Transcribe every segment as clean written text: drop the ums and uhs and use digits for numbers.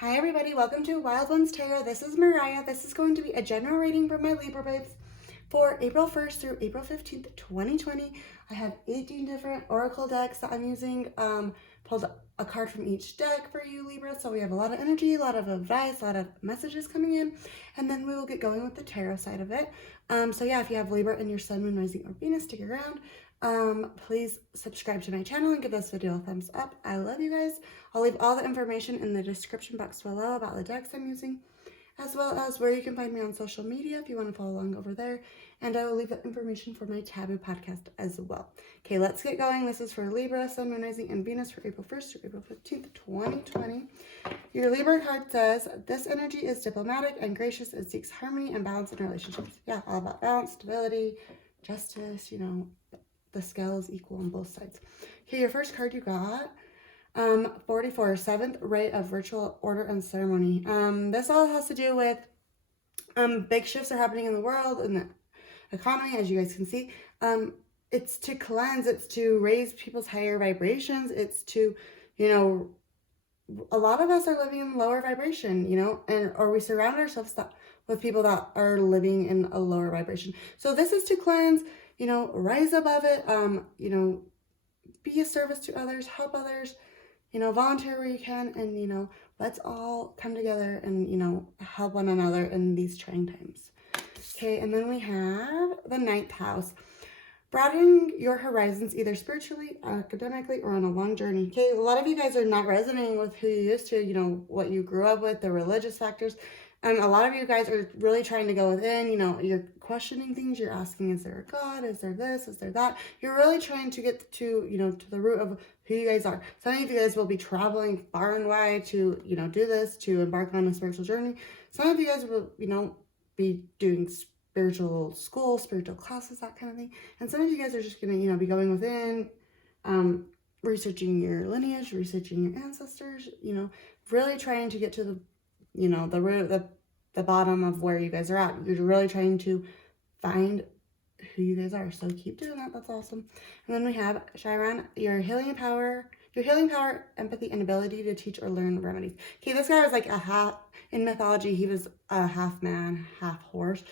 Hi everybody, welcome to Wild Ones Tarot. This is Mariah. This is going to be a general reading for my Libra babes for April 1st through April 15th, 2020. I have 18 different oracle decks that I'm using. Pulled a card from each deck for you Libra, so we have a lot of energy, a lot of advice, a lot of messages coming in, and then we will get going with the tarot side of it. So yeah, if you have Libra in your Sun, Moon, Rising, or Venus, stick around. Please subscribe to my channel and give this video a thumbs up. I love you guys. I'll leave all the information in the description box below about the decks I'm using, as well as where you can find me on social media if you want to follow along over there. And I will leave the information for my Taboo podcast as well. Okay, let's get going. This is for Libra, Sun, Moon, Rising, and Venus for April 1st through April 15th, 2020. Your Libra card says, this energy is diplomatic and gracious. It seeks harmony and balance in relationships. Yeah, all about balance, stability, justice, you know, the scale is equal on both sides. Okay, your first card you got, 44, 7th Ray of Virtual Order and Ceremony. This all has to do with big shifts are happening in the world and the economy, as you guys can see. It's to cleanse, it's to raise people's higher vibrations, it's to, you know, a lot of us are living in lower vibration, you know, or we surround ourselves with people that are living in a lower vibration. So this is to cleanse, you know, rise above it, you know, be a service to others, help others, you know, volunteer where you can, and, you know, let's all come together and, you know, help one another in these trying times. Okay, and then we have the 9th house. Broadening your horizons either spiritually, academically, or on a long journey. Okay, a lot of you guys are not resonating with who you used to, you know, what you grew up with, the religious factors. A lot of you guys are really trying to go within, you know, you're questioning things, you're asking, is there a God, is there this, is there that? You're really trying to get to, you know, to the root of who you guys are. Some of you guys will be traveling far and wide to, you know, do this, to embark on a spiritual journey. Some of you guys will, you know, be doing spiritual school, spiritual classes, that kind of thing. And some of you guys are just going to, you know, be going within, researching your lineage, researching your ancestors, you know, really trying to get to the, you know, the root, the bottom of where you guys are at. You're really trying to find who you guys are. So keep doing that. That's awesome. And then we have Chiron, your healing power, empathy, and ability to teach or learn remedies. Okay, this guy was like a half, in mythology, he was a half man, half horse.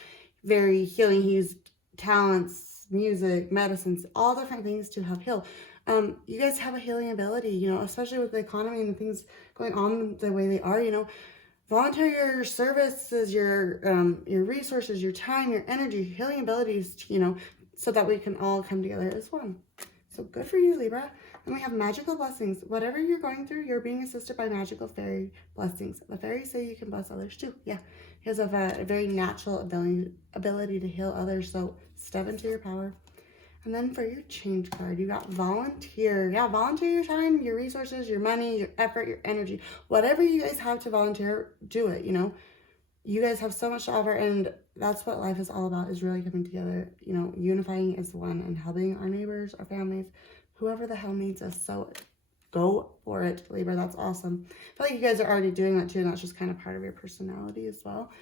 Very healing. He used talents, music, medicines, all different things to help heal. You guys have a healing ability, you know, especially with the economy and things going on the way they are, you know. Volunteer your services, your resources, your time, your energy, healing abilities, you know, so that we can all come together as one. So good for you, Libra. And we have magical blessings. Whatever you're going through, you're being assisted by magical fairy blessings. The fairies say you can bless others too. Yeah, he has a very natural ability to heal others. So step into your power. And then for your change card, you got volunteer. Yeah, volunteer your time, your resources, your money, your effort, your energy. Whatever you guys have to volunteer, do it, you know. You guys have so much to offer, and that's what life is all about, is really coming together, you know, unifying as one and helping our neighbors, our families, whoever the hell needs us. So go for it, Libra. That's awesome. I feel like you guys are already doing that too, and that's just kind of part of your personality as well.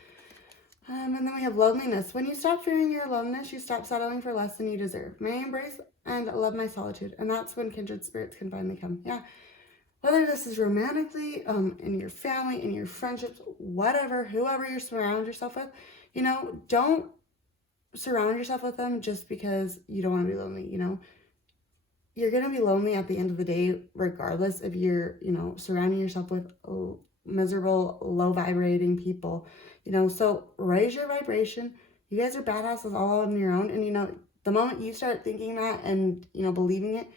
And then we have loneliness. When you stop fearing your loneliness, you stop settling for less than you deserve. May I embrace and love my solitude. And that's when kindred spirits can finally come. Yeah. Whether this is romantically, in your family, in your friendships, whatever, whoever you surround yourself with, you know, don't surround yourself with them just because you don't want to be lonely, you know. You're going to be lonely at the end of the day, regardless if you're, you know, surrounding yourself with miserable, low vibrating people. You know, so raise your vibration. You guys are badasses all on your own. And, you know, the moment you start thinking that and, you know, believing it,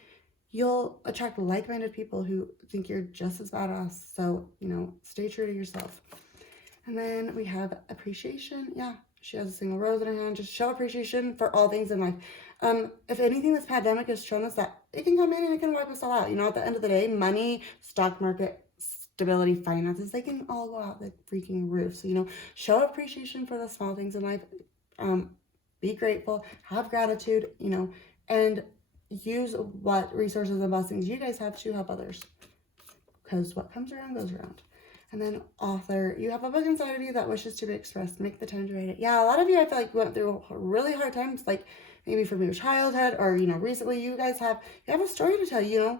you'll attract like-minded people who think you're just as badass. So, you know, stay true to yourself. And then we have appreciation. Yeah, she has a single rose in her hand. Just show appreciation for all things in life. If anything, this pandemic has shown us that it can come in and it can wipe us all out. You know, at the end of the day, money, stock market, stability, finances, they can all go out the freaking roof. So, you know, show appreciation for the small things in life. Be grateful, have gratitude, you know, and use what resources and blessings you guys have to help others. Because what comes around goes around. And then author, you have a book inside of you that wishes to be expressed. Make the time to write it. Yeah, a lot of you, I feel like, went through really hard times, like maybe from your childhood or, you know, recently. You have a story to tell, you know.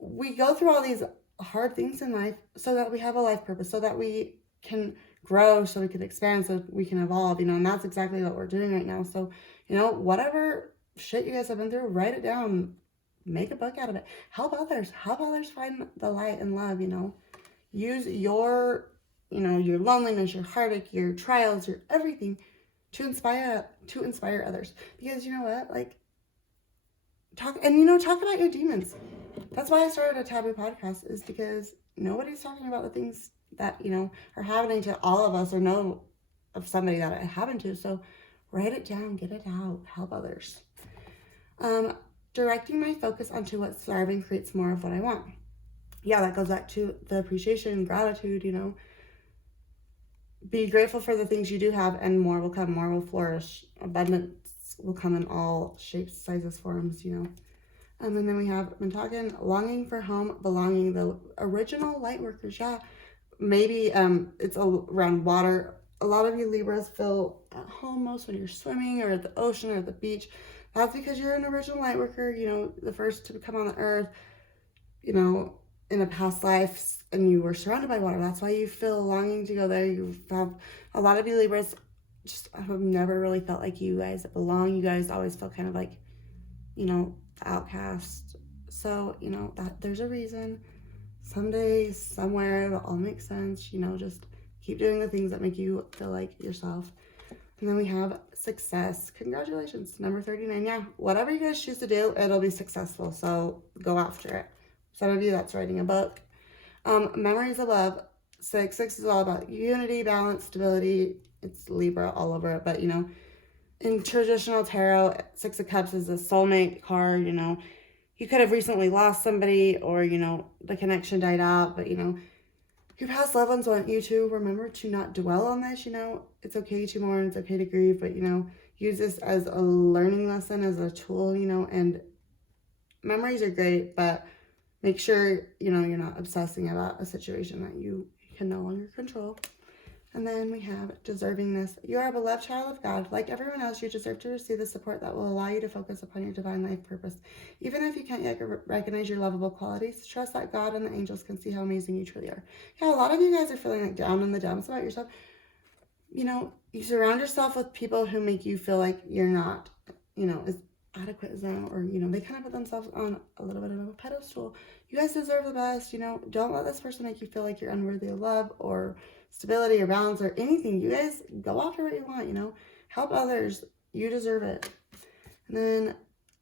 We go through all these hard things in life so that we have a life purpose, so that we can grow, so we can expand, so we can evolve, you know, and that's exactly what we're doing right now. So, you know, whatever shit you guys have been through, write it down, make a book out of it, help others find the light and love, you know, use your, you know, your loneliness, your heartache, your trials, your everything to inspire others. Because you know what, like, talk about your demons. That's why I started a Taboo podcast, is because nobody's talking about the things that, you know, are happening to all of us, or know of somebody that it happened to. So write it down, get it out, help others. Directing my focus onto what's thriving creates more of what I want. Yeah, that goes back to the appreciation, gratitude, you know. Be grateful for the things you do have, and more will come, more will flourish. Abundance will come in all shapes, sizes, forms, you know. And then we have been talking longing for home, belonging, the original light workers. Yeah, maybe it's around water. A lot of you Libras feel at home most when you're swimming or at the ocean or at the beach. That's because you're an original light worker, you know, the first to come on the earth, you know, in a past life, and you were surrounded by water. That's why you feel longing to go there. You found a lot of you Libras just have never really felt like you guys belong. You guys always felt kind of like, you know, the outcast. So, you know, that there's a reason. Someday, somewhere, it'll all make sense. You know, just keep doing the things that make you feel like yourself. And then we have success. Congratulations, number 39. Yeah, whatever you guys choose to do, it'll be successful. So go after it. Some of you, that's writing a book. Memories of love. 6 is all about unity, balance, stability. It's Libra all over it. But, you know, in traditional tarot, 6 of Cups is a soulmate card. You know, you could have recently lost somebody, or, you know, the connection died out. But, you know, your past loved ones want you to remember to not dwell on this. You know, it's okay to mourn, it's okay to grieve, but, you know, use this as a learning lesson, as a tool, you know. And memories are great, but make sure, you know, you're not obsessing about a situation that you can no longer control. And then we have deservingness. You are a beloved child of God. Like everyone else, you deserve to receive the support that will allow you to focus upon your divine life purpose. Even if you can't yet recognize your lovable qualities, trust that God and the angels can see how amazing you truly are. Yeah, a lot of you guys are feeling like down in the dumps about yourself. You know, you surround yourself with people who make you feel like you're not, you know, as adequate as them, or, you know, they kind of put themselves on a little bit of a pedestal. You guys deserve the best, you know. Don't let this person make you feel like you're unworthy of love or stability or balance or anything. You guys go after what you want, you know. Help others. You deserve it. And then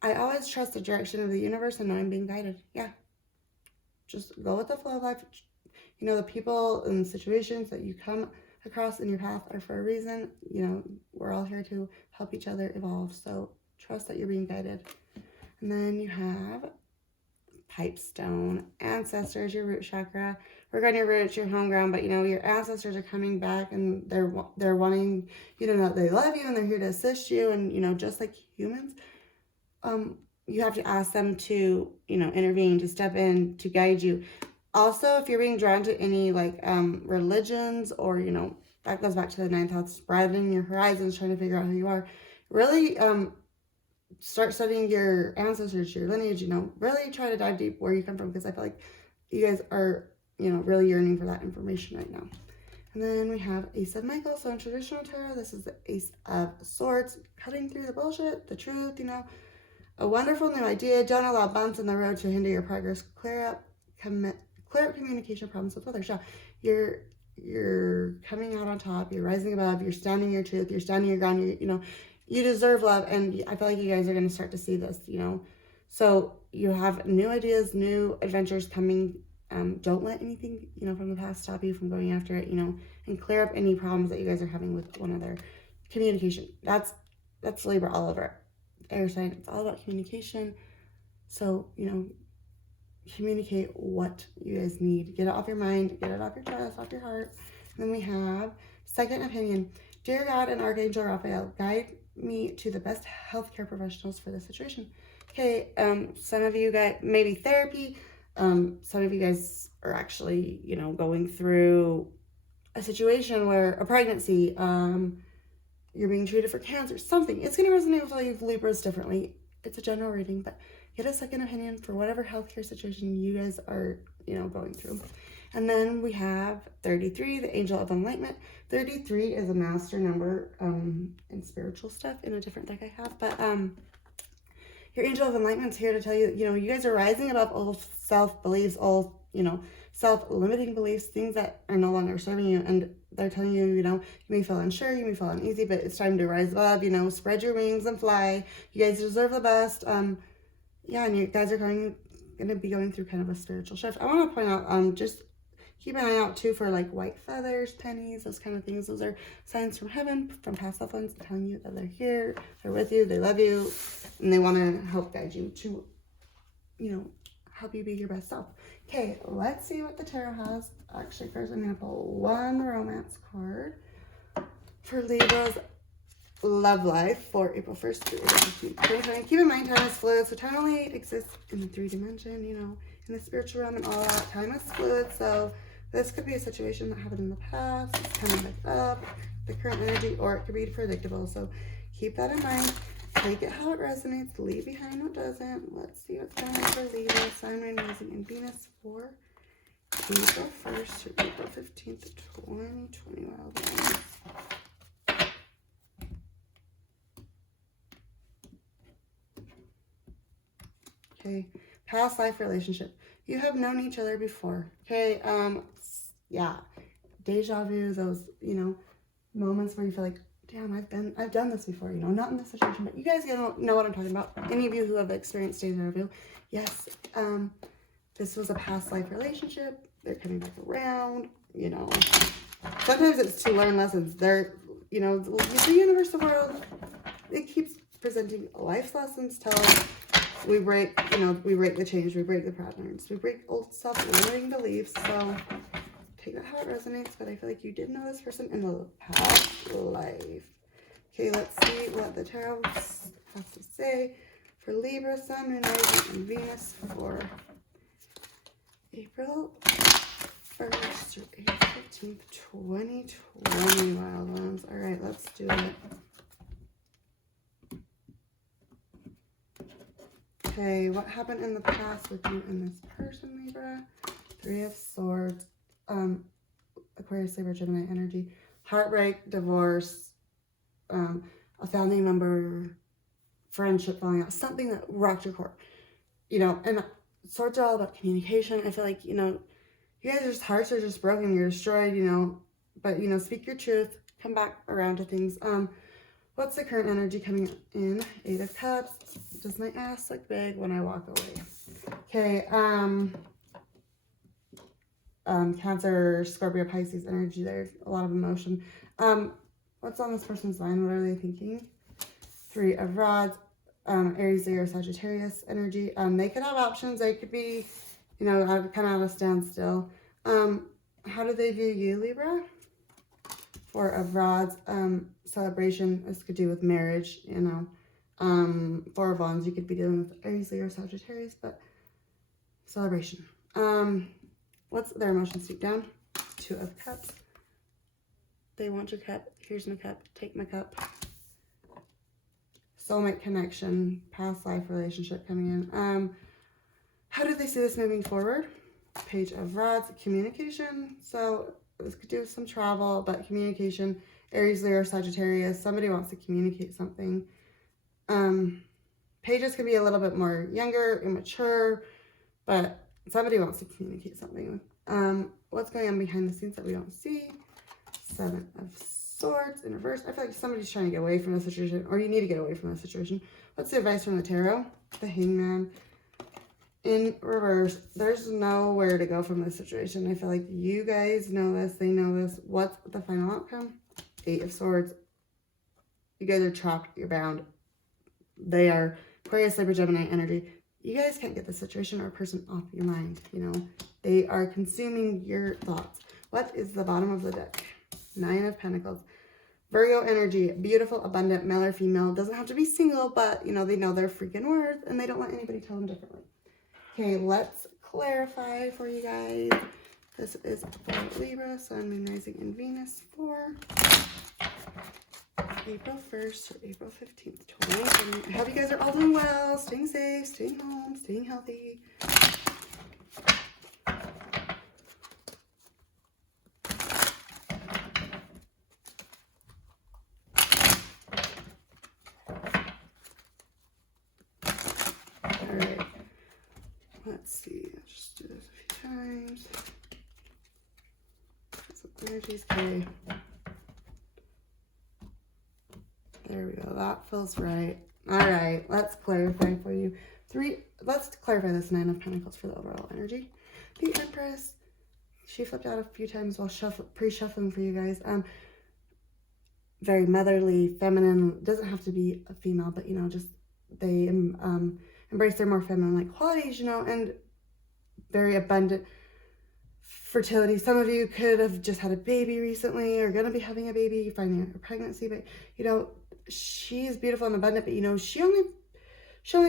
I always trust the direction of the universe and know I'm being guided. Yeah. Just go with the flow of life. You know, the people and situations that you come across in your path are for a reason. You know, we're all here to help each other evolve. So trust that you're being guided. And then you have Pipestone, ancestors, your root chakra. Work on your roots, your home ground, but, you know, your ancestors are coming back, and they're wanting you to know that they love you, and they're here to assist you. And, you know, just like humans, you have to ask them to, you know, intervene, to step in, to guide you. Also, if you're being drawn to any, like, religions, or, you know, that goes back to the 9th house, broadening your horizons, trying to figure out who you are. Really, start studying your ancestors, your lineage, you know, really try to dive deep where you come from, because I feel like you guys are, you know, really yearning for that information right now. And then we have Ace of Michael. So in traditional tarot, this is the Ace of Swords, cutting through the bullshit, the truth, you know, a wonderful new idea. Don't allow bumps in the road to hinder your progress. Clear up communication problems with others. Yeah, you're coming out on top, you're rising above, you're standing your truth, you're standing your ground, you know, you deserve love. And I feel like you guys are going to start to see this, you know. So you have new ideas, new adventures coming. Don't let anything, you know, from the past stop you from going after it, you know, and clear up any problems that you guys are having with one another. Communication. That's Libra all over it. Air sign. It's all about communication. So, you know, communicate what you guys need. Get it off your mind. Get it off your chest, off your heart. And then we have second opinion. Dear God and Archangel Raphael, guide me to the best healthcare professionals for this situation. Okay, some of you guys, maybe therapy. Some of you guys are actually, you know, going through a situation where a pregnancy, you're being treated for cancer, something. It's going to resonate with all you Libras differently. It's a general reading, but Get a second opinion for whatever healthcare situation you guys are, going through. And then we have 33, the Angel of Enlightenment. 33 is a master number in spiritual stuff in a different deck I have. But your Angel of Enlightenment is here to tell you, you guys are rising above all self-beliefs, all, self-limiting beliefs, things that are no longer serving you. And they're telling you, you may feel unsure, you may feel uneasy, but it's time to rise above, spread your wings and fly. You guys deserve the best. Yeah, and you guys are going to be going through kind of a spiritual shift. I want to point out, just keep an eye out too for like white feathers, pennies, those kind of things. Those are signs from heaven, from past loved ones, telling you that they're here, they're with you, they love you, and they want to help guide you to, help you be your best self. Okay, let's see what the tarot has. Actually, first I'm going to pull one romance card for Libra's love life for April 1st through April 15th, 2020. Keep in mind, time is fluid, so time only exists in the 3D dimension, in the spiritual realm and all that. Time is fluid, so this could be a situation that happened in the past, it's coming back up, the current energy, or it could be predictable. So keep that in mind. Take it how it resonates. Leave behind what doesn't. Let's see what's going on for Libra, Sun, Moon, Rising, and Venus for April 1st through April 15th, 2020. Wild. Okay, past life relationship. You have known each other before. Okay, yeah, deja vu, those, moments where you feel like, damn, I've done this before, not in this situation, but you guys know what I'm talking about. Any of you who have experienced deja vu, yes, this was a past life relationship. They're coming back around, Sometimes it's to learn lessons. They're, the universe, the world, it keeps presenting life lessons till we break, we break the change, we break the patterns, we break old self-limiting beliefs. So take that how it resonates, but I feel like you did know this person in the past life. Okay, let's see what the tarot has to say for Libra, Sun, Moon, Rising, and Venus for April 1st through April 15th, 2020, wild ones. All right, let's do it. Okay, what happened in the past with you and this person, Libra? 3 of Swords, Aquarius, Libra, Gemini energy, heartbreak, divorce, a family member, friendship falling out, something that rocked your core, and Swords are all about communication. I feel like, you guys' hearts are just broken, you're destroyed, but, speak your truth, come back around to things. What's the current energy coming in? 8 of Cups. Does my ass look big when I walk away? Okay, Cancer, Scorpio, Pisces energy. There's a lot of emotion. What's on this person's mind? What are they thinking? 3 of Rods, Aries, Leo, Sagittarius energy. They could have options. They could be, kind of at a standstill. How do they view you, Libra? 4 of Rods, celebration. This could do with marriage, 4 of Wands, you could be dealing with Aries, Leo, Sagittarius, but celebration. What's their emotions deep down? 2 of Cups. They want your cup. Here's my cup. Take my cup. Soulmate connection. Past life relationship coming in. How do they see this moving forward? Page of Rods. Communication. So this could do with some travel, but communication. Aries, Leo, Sagittarius. Somebody wants to communicate something. Pages could be a little bit more younger, immature, but somebody wants to communicate something. What's going on behind the scenes that we don't see? 7 of Swords in reverse. I feel like somebody's trying to get away from the situation, or you need to get away from the situation. What's the advice from the tarot? The Hangman. In reverse, there's nowhere to go from this situation. I feel like you guys know this. They know this. What's the final outcome? 8 of Swords. You guys are trapped. You're bound. They are Aquarius, Libra, Gemini energy. You guys can't get the situation or a person off your mind. They are consuming your thoughts. What is the bottom of the deck? 9 of Pentacles. Virgo energy. Beautiful, abundant, male or female. Doesn't have to be single, but, they know their freaking worth, and they don't let anybody tell them differently. Okay, let's clarify for you guys. This is for Libra, Sun, Moon, Rising, and Venus for April 1st through April 15th, 2020. I hope you guys are all doing well, staying safe, staying home, staying healthy. Alright, let's see. I'll just do this a few times. Some energies, okay. There we go. That feels right. All right. Let's clarify for you. Let's clarify this 9 of Pentacles for the overall energy. The Empress. She flipped out a few times while pre-shuffling for you guys. Very motherly, feminine. Doesn't have to be a female, but, you know, just they embrace their more feminine-like qualities, you know, and very abundant fertility. Some of you could have just had a baby recently or going to be having a baby, finding a pregnancy, but, you know, she's beautiful and abundant, but, you know, she only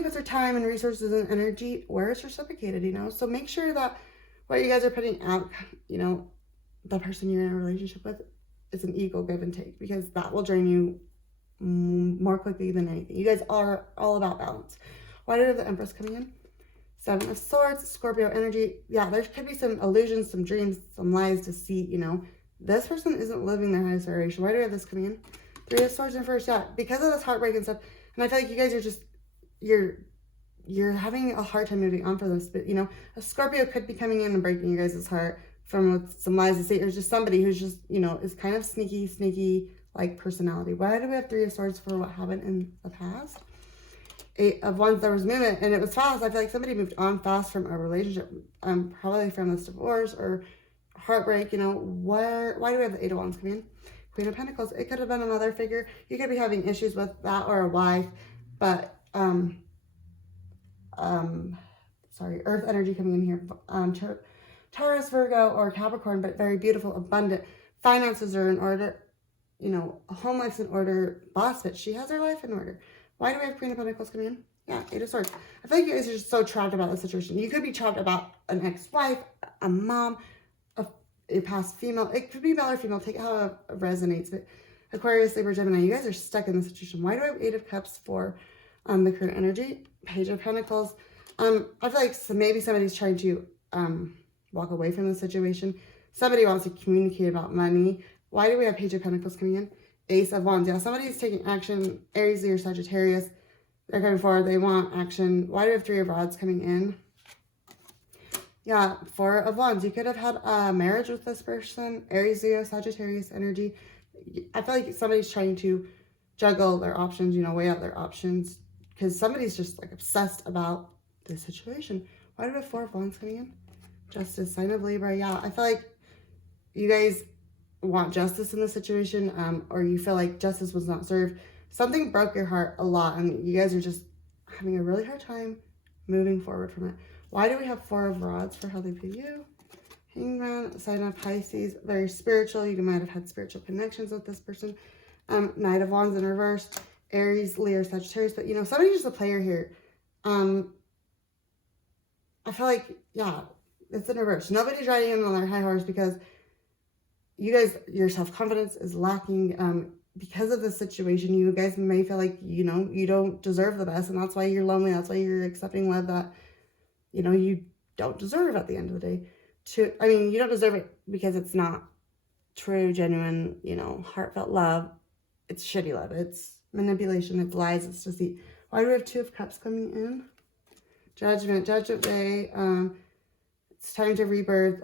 puts her time and resources and energy where it's reciprocated, you know. So make sure that what you guys are putting out, you know, the person you're in a relationship with is an equal give and take, because that will drain you more quickly than anything. You guys are all about balance. Why did the Empress coming in? 7 of Swords, Scorpio energy. Yeah, there could be some illusions, some dreams, some lies, deceit, you know. This person isn't living their highest vibration. Why do we have this coming in? 3 of Swords in first. Yeah, because of this heartbreak and stuff. And I feel like you guys are just, you're having a hard time moving on for this. But, you know, a Scorpio could be coming in and breaking you guys' heart from some lies, deceit. There's just somebody who's just, you know, is kind of sneaky, like personality. Why do we have 3 of Swords for what happened in the past? 8 of Wands, there was movement, and it was fast. I feel like somebody moved on fast from a relationship, probably from this divorce or heartbreak, you know. Why do we have the 8 of Wands coming in? Queen of Pentacles, it could have been another figure. You could be having issues with that or a wife, but, sorry, Earth energy coming in here. Taurus, Virgo, or Capricorn, but very beautiful, abundant. Finances are in order, you know, home life's in order. Boss bitch, she has her life in order. Why do we have Queen of Pentacles coming in? Yeah, 8 of Swords. I feel like you guys are just so trapped about the situation. You could be trapped about an ex-wife, a mom, a past female. It could be male or female. Take it how it resonates. But Aquarius, Libra, Gemini, you guys are stuck in this situation. Why do I have 8 of Cups for the current energy? Page of Pentacles. I feel like maybe somebody's trying to walk away from the situation. Somebody wants to communicate about money. Why do we have Page of Pentacles coming in? Ace of Wands. Yeah, somebody's taking action. Aries, Leo, Sagittarius. They're coming forward. They want action. Why do we have 3 of Rods coming in? Yeah, 4 of Wands. You could have had a marriage with this person. Aries, Leo, Sagittarius energy. I feel like somebody's trying to juggle their options, you know, weigh out their options, because somebody's just like obsessed about this situation. Why do we have 4 of Wands coming in? Justice, sign of Libra. Yeah, I feel like you guys want justice in this situation, or you feel like justice was not served. Something broke your heart a lot, and you guys are just having a really hard time moving forward from it. Why do we have 4 of Rods for how they view you? Hangman, sign of Pisces, very spiritual. You might have had spiritual connections with this person. Knight of Wands in reverse. Aries, Leo, Sagittarius. But, you know, somebody's just a player here. I feel like, yeah, it's in reverse. Nobody's riding in on their high horse because you guys, your self-confidence is lacking. Because of the situation, you guys may feel like, you know, you don't deserve the best, and that's why you're lonely. That's why you're accepting love that, you know, you don't deserve at the end of the day. I mean, you don't deserve it because it's not true, genuine, you know, heartfelt love. It's shitty love. It's manipulation. It's lies. It's deceit. Why do we have 2 of Cups coming in? Judgment Day. It's time to rebirth.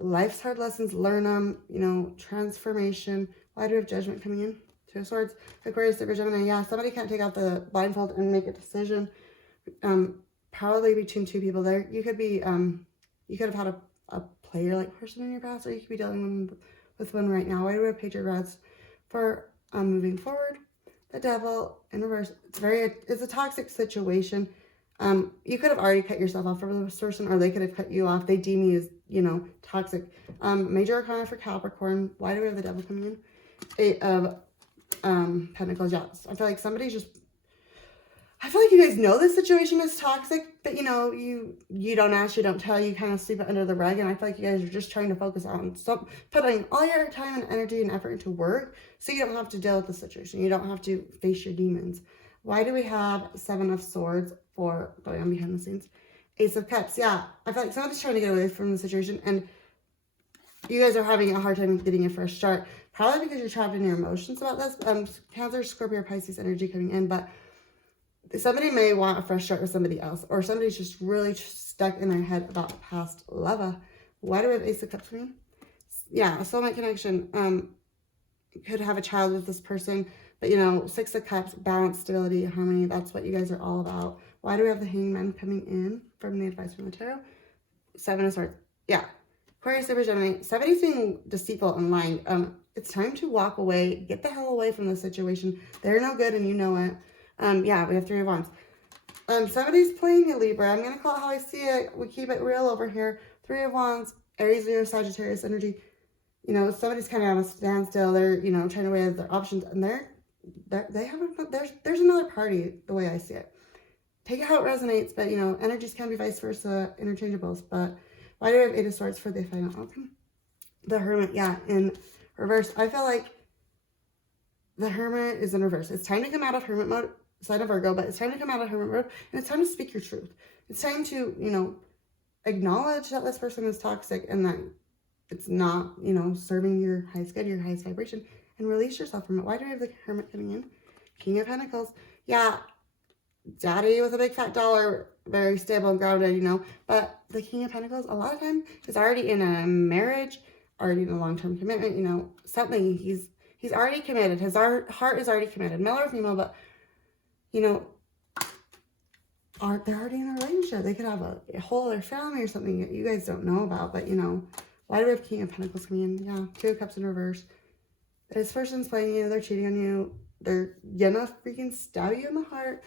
Life's hard lessons, learn them, you know, transformation. Why do we have Judgment coming in? 2 of Swords. Aquarius, Libra, Gemini. Yeah, somebody can't take out the blindfold and make a decision. Probably between 2 people there. You could be, you could have had a player-like person in your past, or you could be dealing with one right now. Why do we have Page of Rods for moving forward? The Devil in reverse. It's a toxic situation. You could have already cut yourself off from this person, or they could have cut you off. They deem you as, you know, toxic. Major Arcana for Capricorn. Why do we have the Devil coming in? 8 of Pentacles. Yes, I feel like somebody's just I feel like you guys know this situation is toxic, but you know, you don't ask, you don't tell, you kind of sweep it under the rug. And I feel like you guys are just trying to focus on putting all your time and energy and effort into work so you don't have to deal with the situation. You don't have to face your demons. Why do we have 7 of Swords for going on behind the scenes? Ace of Cups. Yeah, I feel like somebody's trying to get away from the situation and you guys are having a hard time getting a fresh start. Probably because you're trapped in your emotions about this. Cancer, Scorpio, Pisces energy coming in, but somebody may want a fresh start with somebody else, or somebody's just really stuck in their head about past love. Why do we have Ace of Cups for me? Yeah, a soulmate connection. Could have a child with this person, but you know, 6 of Cups, balance, stability, harmony. That's what you guys are all about. Why do we have the Hangman coming in from the advice from the tarot? 7 of Swords. Yeah. Aquarius, Libra, Gemini. Somebody's being deceitful and lying. It's time to walk away. Get the hell away from this situation. They're no good and you know it. Yeah, we have 3 of Wands. Somebody's playing a Libra. I'm going to call it how I see it. We keep it real over here. 3 of Wands, Aries, Leo, Sagittarius energy. You know, somebody's kind of on a standstill. They're, you know, trying to weigh their options. And there's another party, the way I see it. Take it how it resonates, but, you know, energies can be vice versa, interchangeables. But why do we have 8 of Swords for the final outcome? The Hermit, yeah, in reverse. I feel like the Hermit is in reverse. It's time to come out of Hermit mode, sign of Virgo, but it's time to come out of Hermit mode, and it's time to speak your truth. It's time to, you know, acknowledge that this person is toxic and that it's not, you know, serving your highest good, your highest vibration, and release yourself from it. Why do we have the Hermit coming in? King of Pentacles. Yeah, daddy with a big fat dollar, very stable and grounded, you know, but the King of Pentacles, a lot of time, is already in a marriage, already in a long-term commitment, you know, something. He's already committed. His heart is already committed, male or female, but, you know, they're already in a relationship. They could have a whole other family or something that you guys don't know about, but, you know, why do we have King of Pentacles coming in? Yeah, 2 of Cups in reverse. This person's playing you. They're cheating on you. They're gonna freaking stab you in the heart.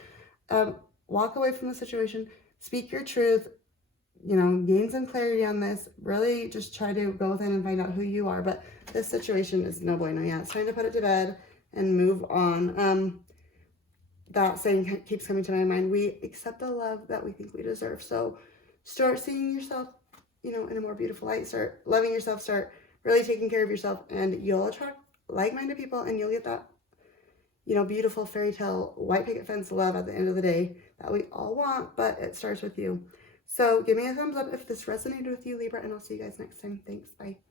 Walk away from the situation. Speak your truth. You know, gain some clarity on this. Really just try to go within and find out who you are. But this situation is no bueno. Yeah, it's time to put it to bed and move on. That saying keeps coming to my mind. We accept the love that we think we deserve. So start seeing yourself, you know, in a more beautiful light. Start loving yourself. Start really taking care of yourself. And you'll attract like-minded people. And you'll get that, you know, beautiful fairy tale white picket fence love at the end of the day that we all want. But it starts with you. So give me a thumbs up if this resonated with you, Libra, and I'll see you guys next time. Thanks. Bye.